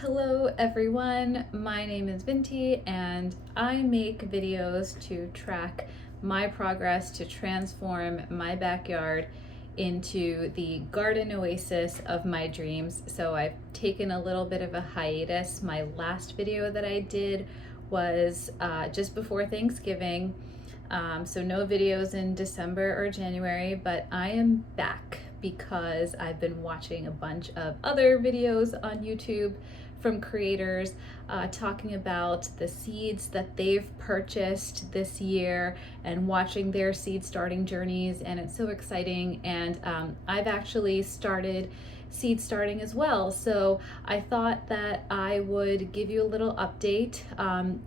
Hello everyone, my name is Vinti and I make videos to track my progress to transform my backyard into the garden oasis of my dreams. So I've taken a little bit of a hiatus. My last video that I did was just before Thanksgiving. So no videos in December or January, but I am back because I've been watching a bunch of other videos on YouTube from creators talking about the seeds that they've purchased this year and watching their seed starting journeys, and it's so exciting. And I've actually started seed starting as well, so I thought that I would give you a little update.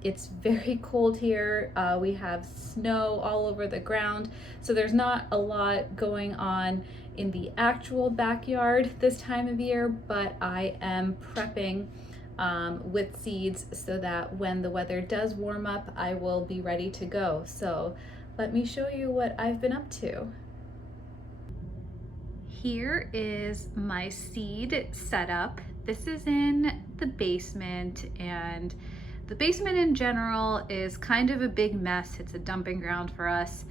It's very cold here. We have snow all over the ground, so there's not a lot going on in the actual backyard this time of year, but I am prepping with seeds so that when the weather does warm up, I will be ready to go. So let me show you what I've been up to. Here is my seed setup. This is in the basement, and the basement in general is kind of a big mess. It's a dumping ground for us.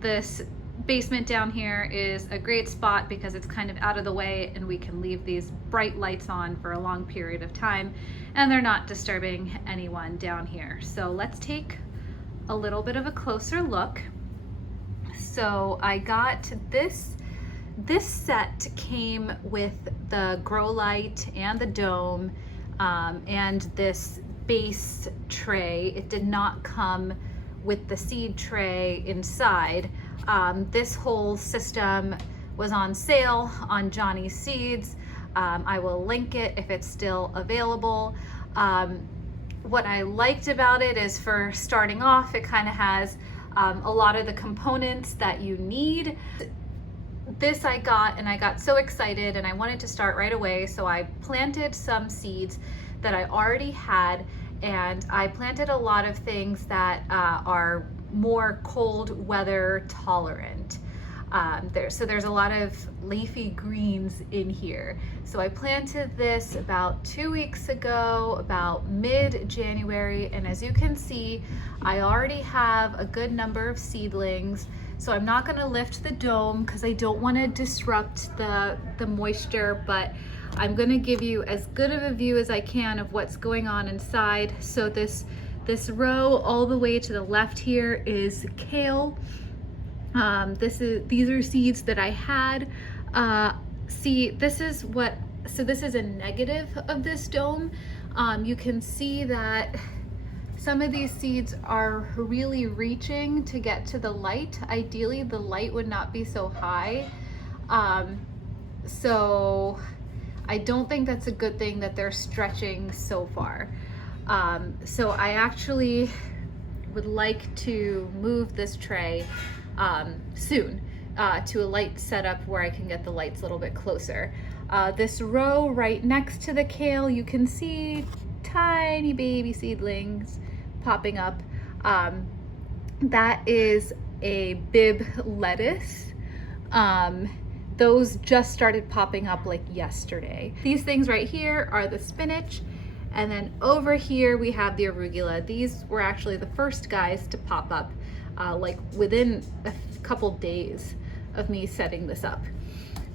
This basement down here is a great spot because it's kind of out of the way and we can leave these bright lights on for a long period of time and they're not disturbing anyone down here. So let's take a little bit of a closer look. So I got this set came with the grow light and the dome and this base tray. It did not come with the seed tray inside. This whole system was on sale on Johnny Seeds. I will link it if it's still available. What I liked about it is, for starting off, it kind of has a lot of the components that you need. This I got, and I got so excited and I wanted to start right away, so I planted some seeds that I already had, and I planted a lot of things that are more cold weather tolerant. So there's a lot of leafy greens in here. So I planted this about 2 weeks ago, about mid-January, and as you can see, I already have a good number of seedlings. So I'm not going to lift the dome because I don't want to disrupt the moisture, but I'm going to give you as good of a view as I can of what's going on inside. So this row all the way to the left here is kale. These are seeds that I had. See, this is a negative of this dome. You can see that some of these seeds are really reaching to get to the light. Ideally, the light would not be so high. So I don't think that's a good thing that they're stretching so far. So I actually would like to move this tray soon to a light setup where I can get the lights a little bit closer. This row right next to the kale, you can see tiny baby seedlings popping up. That is a Bibb lettuce. Those just started popping up like yesterday. These things right here are the spinach. And then over here we have the arugula. These were actually the first guys to pop up like within a couple days of me setting this up.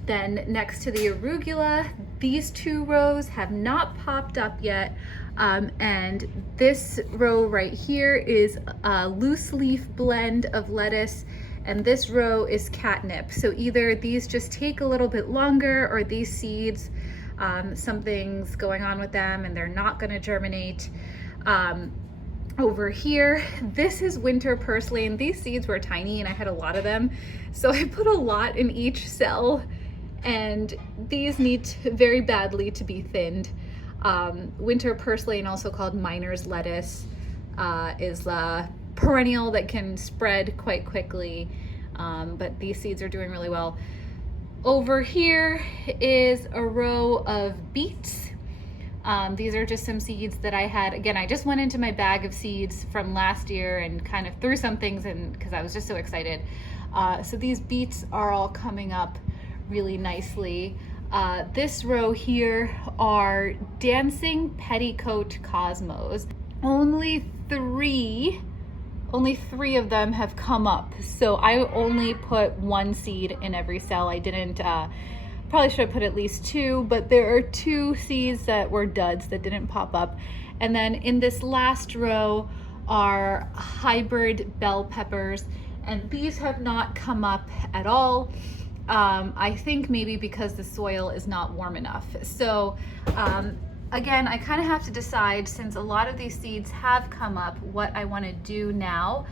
Then next to the arugula, these two rows have not popped up yet. And this row right here is a loose leaf blend of lettuce, and this row is catnip. So either these just take a little bit longer, or these seeds, something's going on with them and they're not gonna germinate. Over here, this is winter purslane. These seeds were tiny and I had a lot of them, so I put a lot in each cell, and these need very badly to be thinned. Winter purslane, also called miner's lettuce, is a perennial that can spread quite quickly, but these seeds are doing really well. Over here is a row of beets. These are just some seeds that I had. Again, I just went into my bag of seeds from last year and kind of threw some things in because I was just so excited. So these beets are all coming up really nicely. This row here are Dancing Petticoat Cosmos. Only three of them have come up. So I only put one seed in every cell. I didn't, probably should have put at least two, but there are two seeds that were duds that didn't pop up. And then in this last row are hybrid bell peppers, and these have not come up at all. I think maybe because the soil is not warm enough. So again, I kind of have to decide, since a lot of these seeds have come up, what I want to do now.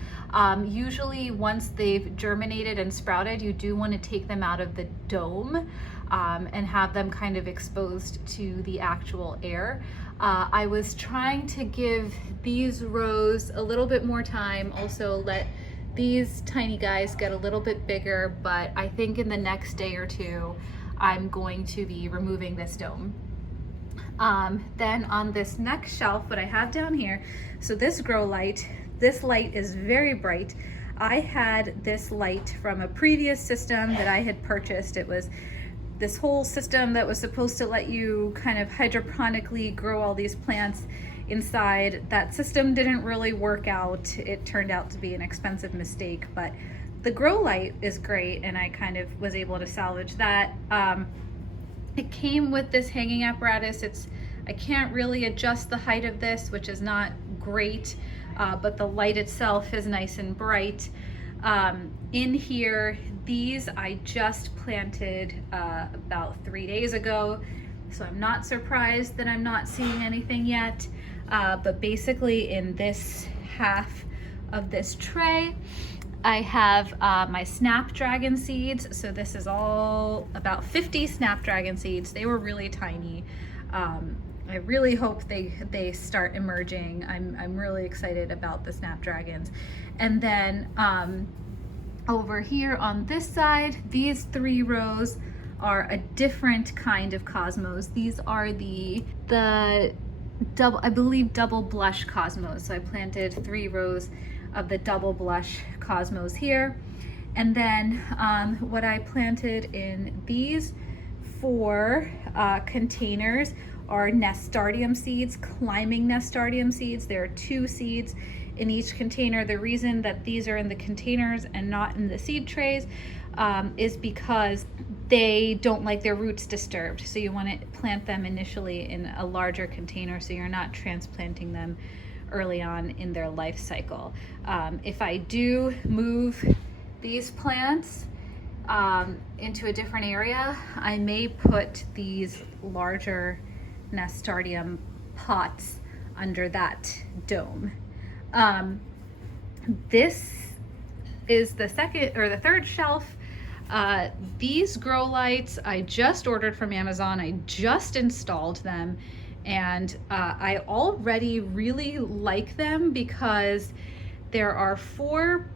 Usually once they've germinated and sprouted, you do want to take them out of the dome and have them kind of exposed to the actual air. I was trying to give these rows a little bit more time, also let these tiny guys get a little bit bigger, but I think in the next day or two, I'm going to be removing this dome. Then on this next shelf, what I have down here, so this grow light, this light is very bright. I had this light from a previous system that I had purchased. It was this whole system that was supposed to let you kind of hydroponically grow all these plants inside. That system didn't really work out. It turned out to be an expensive mistake, but the grow light is great, and I kind of was able to salvage that. It came with this hanging apparatus. I can't really adjust the height of this, which is not great, but the light itself is nice and bright. In here, these I just planted about 3 days ago, so I'm not surprised that I'm not seeing anything yet. But basically in this half of this tray, I have my Snapdragon seeds. So this is all about 50 Snapdragon seeds. They were really tiny. I really hope they start emerging. I'm really excited about the Snapdragons. And then over here on this side, these 3 rows are a different kind of cosmos. These are the double, I believe, double blush cosmos. So I planted 3 rows of the double blush cosmos here. And then what I planted in these 4 containers are Nastardium seeds, climbing Nastardium seeds. There are 2 seeds in each container. The reason that these are in the containers and not in the seed trays is because they don't like their roots disturbed. So you want to plant them initially in a larger container so you're not transplanting them early on in their life cycle. If I do move these plants into a different area, I may put these larger Nastardium pots under that dome. This is the third shelf. These grow lights I just ordered from Amazon. I just installed them, and I already really like them because there are 4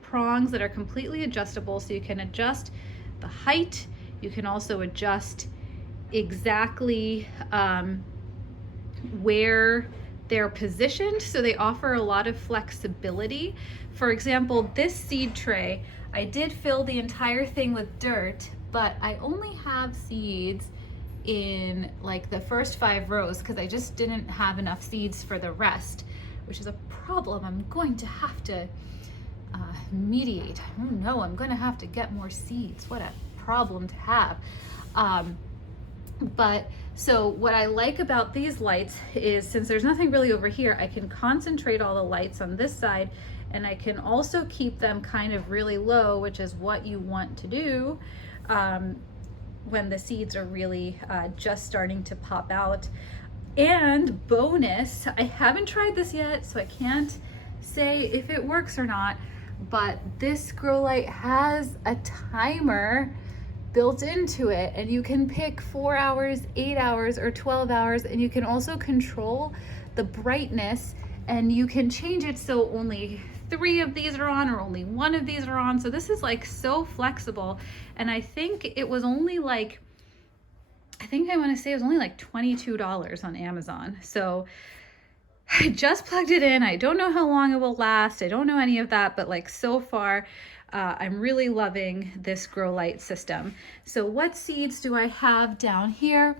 prongs that are completely adjustable, so you can adjust the height. You can also adjust exactly where they're positioned, so they offer a lot of flexibility. For example, this seed tray, I did fill the entire thing with dirt, but I only have seeds in like the first 5 rows because I just didn't have enough seeds for the rest, which is a problem I'm going to have to mediate. I don't know, I'm going to have to get more seeds. What a problem to have. But so what I like about these lights is, since there's nothing really over here, I can concentrate all the lights on this side, and I can also keep them kind of really low, which is what you want to do when the seeds are really just starting to pop out. And bonus, I haven't tried this yet, so I can't say if it works or not, but this grow light has a timer built into it, and you can pick 4 hours, 8 hours, or 12 hours, and you can also control the brightness, and you can change it so only 3 of these are on or only 1 of these are on. So this is like so flexible, and I think it was only like, I want to say it was only like $22 on Amazon. So I just plugged it in. I don't know how long it will last. I don't know any of that, but like so far I'm really loving this Grow Light system. So what seeds do I have down here?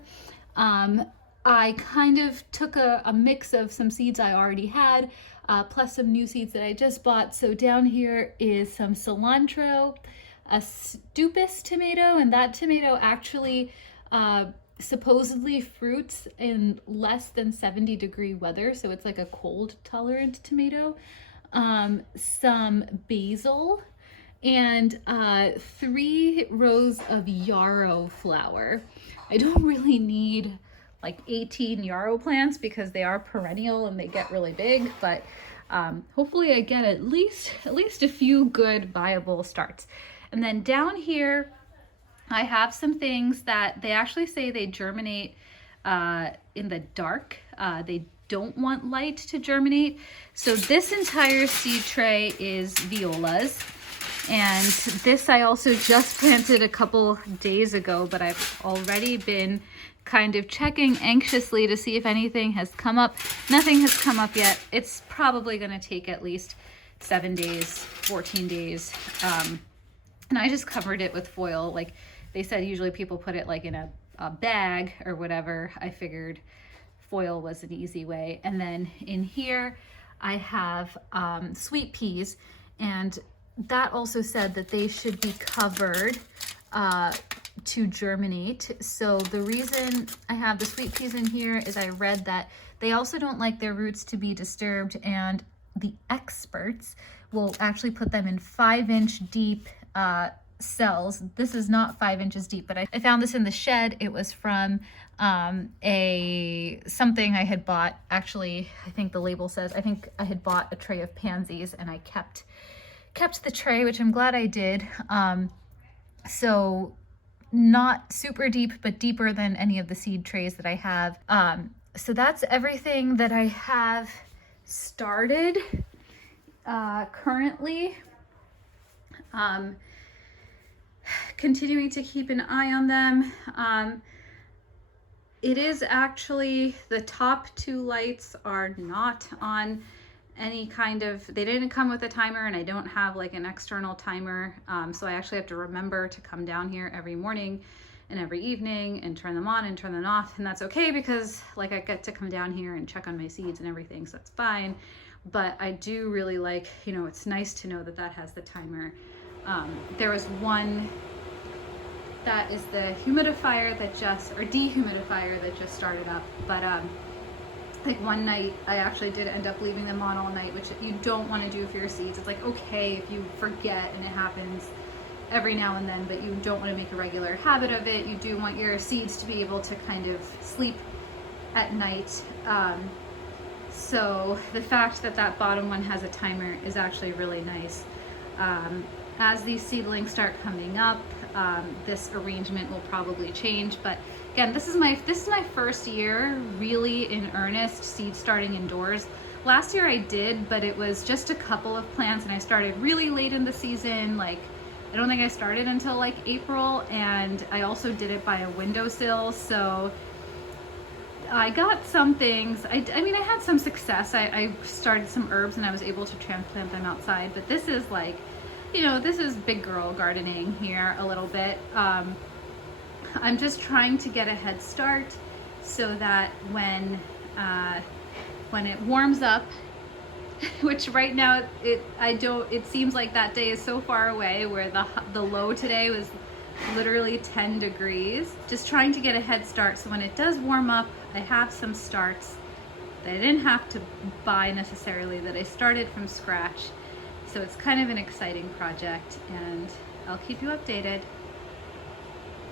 I kind of took a mix of some seeds I already had, plus some new seeds that I just bought. So down here is some cilantro, a stupus tomato, and that tomato actually supposedly fruits in less than 70-degree weather, so it's like a cold tolerant tomato. Some basil, and 3 rows of yarrow flower. I don't really need like 18 yarrow plants because they are perennial and they get really big, but hopefully I get at least a few good viable starts. And then down here I have some things that they actually say they germinate in the dark. They don't want light to germinate. So this entire seed tray is violas. And this I also just planted a couple days ago, but I've already been kind of checking anxiously to see if anything has come up. Nothing has come up yet. It's probably going to take at least 7 days, 14 days. And I just covered it with foil. Like they said, usually people put it like in a bag or whatever. I figured foil was an easy way. And then in here I have sweet peas, and that also said that they should be covered to germinate. So the reason I have the sweet peas in here is I read that they also don't like their roots to be disturbed, and the experts will actually put them in 5-inch deep cells. This is not 5 inches deep, but I found this in the shed. It was from something I had bought. Actually, I think the label says, I think I had bought a tray of pansies and I kept the tray, which I'm glad I did. So not super deep, but deeper than any of the seed trays that I have. So that's everything that I have started currently. Continuing to keep an eye on them. It is actually, the top 2 lights are not on any kind of, they didn't come with a timer, and I don't have like an external timer. So I actually have to remember to come down here every morning and every evening and turn them on and turn them off. And that's okay because like I get to come down here and check on my seeds and everything, so that's fine. But I do really like, you know, it's nice to know that that has the timer. There was one that is the humidifier that just, or dehumidifier that just started up. But like one night I actually did end up leaving them on all night, which you don't want to do for your seeds. It's like okay if you forget, and it happens every now and then, but you don't want to make a regular habit of it. You do want your seeds to be able to kind of sleep at night. So the fact that that bottom one has a timer is actually really nice. As these seedlings start coming up, this arrangement will probably change. But again, this is my first year really in earnest seed starting indoors. Last year I did, but it was just a couple of plants, and I started really late in the season. Like I don't think I started until like April, and I also did it by a windowsill. So I got some things. I mean, I had some success. I started some herbs and I was able to transplant them outside, but this is like, you know, this is big girl gardening here a little bit. I'm just trying to get a head start so that when it warms up, which right now it seems like that day is so far away, where the low today was literally 10 degrees. Just trying to get a head start so when it does warm up, I have some starts that I didn't have to buy necessarily, that I started from scratch. So it's kind of an exciting project, and I'll keep you updated.